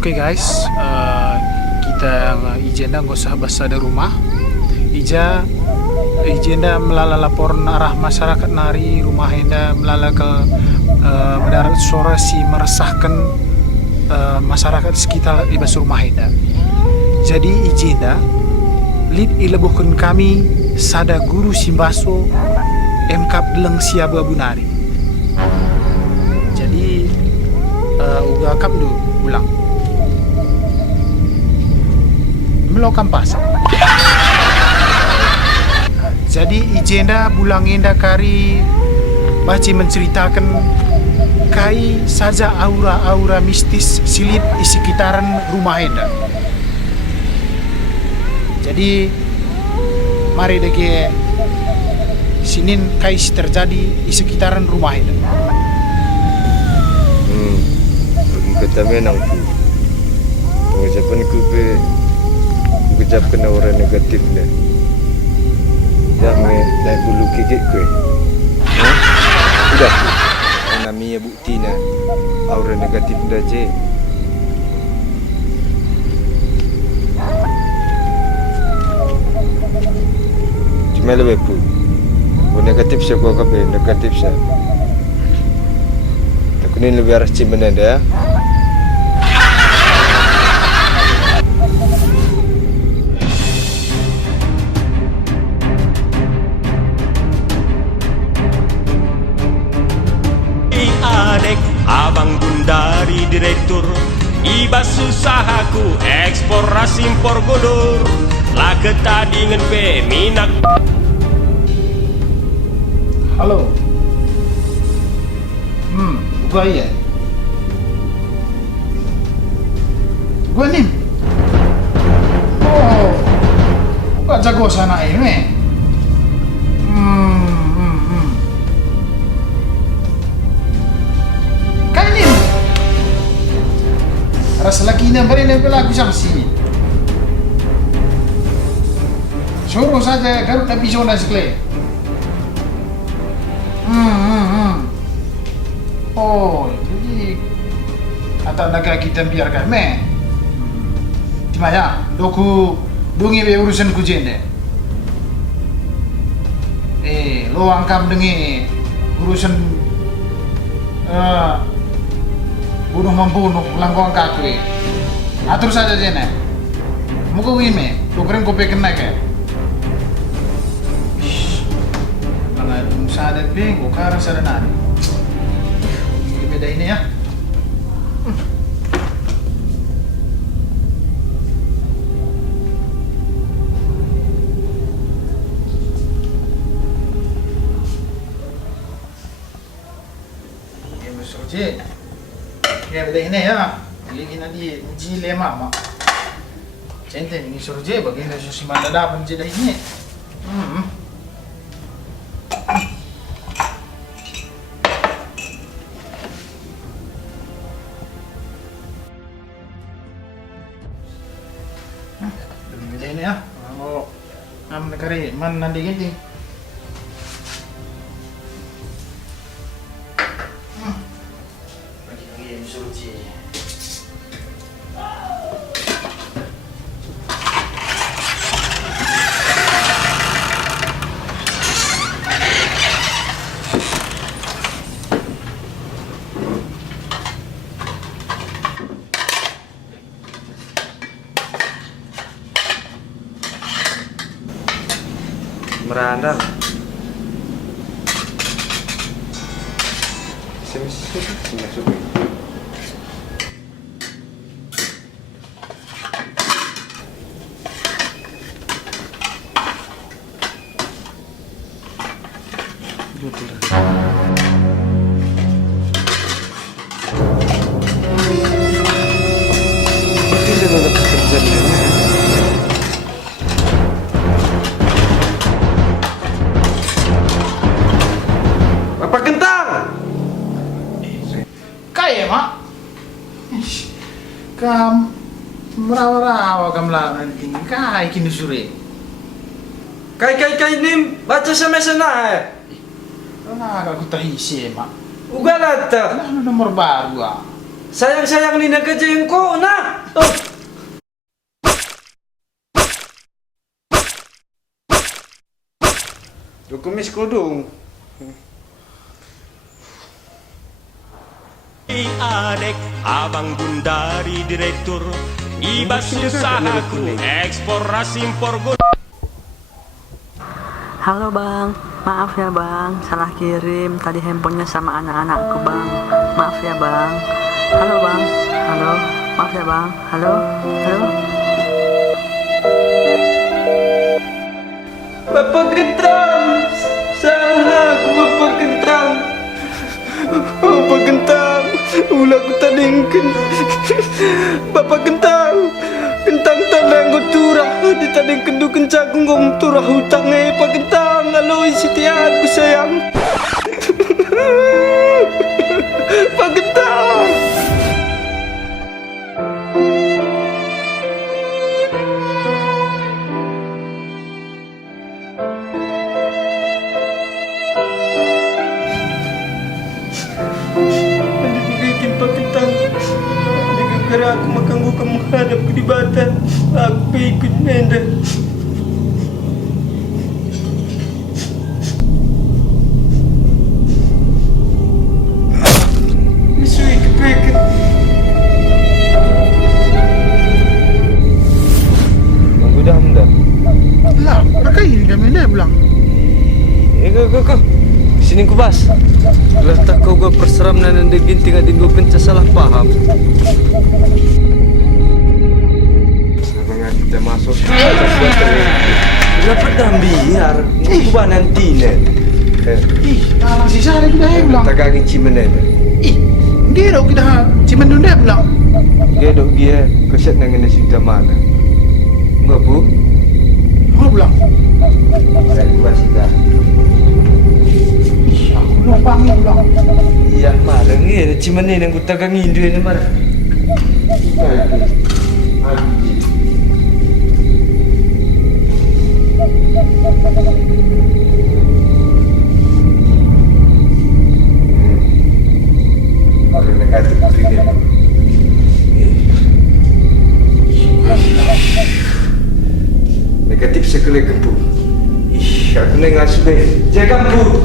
Oke guys, kita ijenda nggak usah basa di rumah. Ijenda melala laporan arah masyarakat nari rumah enda melala ke mendarat suara si meresahkan masyarakat sekitar di bas rumah enda. Jadi ijenda lid ilebohkan kami sada guru simbaso MKap deleng siabu abunari. Jadi uga kap dulu ulang melakukan pasang. Jadi ijenda bulang enda kari baci menceritakan kai saja aura-aura mistis silit di sekitaran rumah enda. Jadi mari deke sinin kai terjadi di sekitaran rumah enda. Bagi kata menang tu. Pengucapan ku pe ucapkan aura negatif dah. Dah naik bulu gigit kue. Sudah. Namanya bukti na aura negatif dah je. Cuma lebih pun. Bu negatif saya kau kape negatif saya. Aku ni lebih arah cimana dah. Abang Gundari direktur ibas usahaku ekspor ras impor golor lah ketadingan pe minat. Halo. Buka iya. Gua nih. Oh. Buka jago sana ini. Rasa lagi ni beri ni pelaku sanksi. Suruh saja garuk nabi zona sekali. Oh, jadi atau naga kita biarkan me. Cuma ya, doku dungi be urusan kujen deh. Lo angkam dengi urusan bunuh membunuh langkong kakwe. Atur saja jene. Muka wime, lo keren kopi kena ke. Mana sadar ping, ukara sadar nani. Ini beda ini ya. Ini besar je. Ya beda ini ya, lagi nanti jile mama. Cente ini suruh je, bagian dari susi mana dapat je dah ini. Beda ini ya, oh, negara mana nanti gini. Merandang. Masuk. Tidak ada pekerjaan. Bapak Kentang! Kaya mak. Kam merawa-rawa kam lah nanti kai kini sore. Kai ni baca sama sana. Nah, aku tak isi mak. Ugalata. Nah, nomor baru ah. Sayang-sayang ni kerja yang kau nak. Oh. Dokumen sekodong. Adek, abang bundari direktur Ibas usahaku eksplorasi impor godor. Halo bang, maaf ya bang, salah kirim tadi handphonenya sama anak-anakku bang. Maaf ya bang. Halo bang, halo, maaf ya bang, halo, halo. Bapak Gentang, salah aku Bapak Gentang. Bapak Gentang, ulah aku tadingkan. Bapak Gentang, Gentang tanang ko turah. Di tadingkan du kencang ngom turah hutang Pak Gentang, aloy setiaan ko sayang. Pak Gentang. Pak Gentang, gara-gara aku mengganggu kamu menghadap ke di batas, aku ikut Nenda. Isui kepeket. Aku dah hendak. Lah, mereka ini kami dah pulang. Kau. Sini ku bas. Lah tak kau gua perseram nan degin tinggal tinggu penca salah paham. Sebenarnya kita masuk. Kenapa dah biar? Ku nanti ne. Ih, masih sah lagi dah pulang. Tak kaki cimenen. Ih, dia dah kita cimen dah pulang. Dia dok dia keset nang ngene sida mana. Enggak bu? Mau pulang. Saya buat sudah. Numpang ni pulang. Iya, mana ni? Cimenen yang ku tagang indu ni mana? Orang negatif begini. Negatif sekali gempu. Ih, aku nak ngasuh deh. Jaga gempu.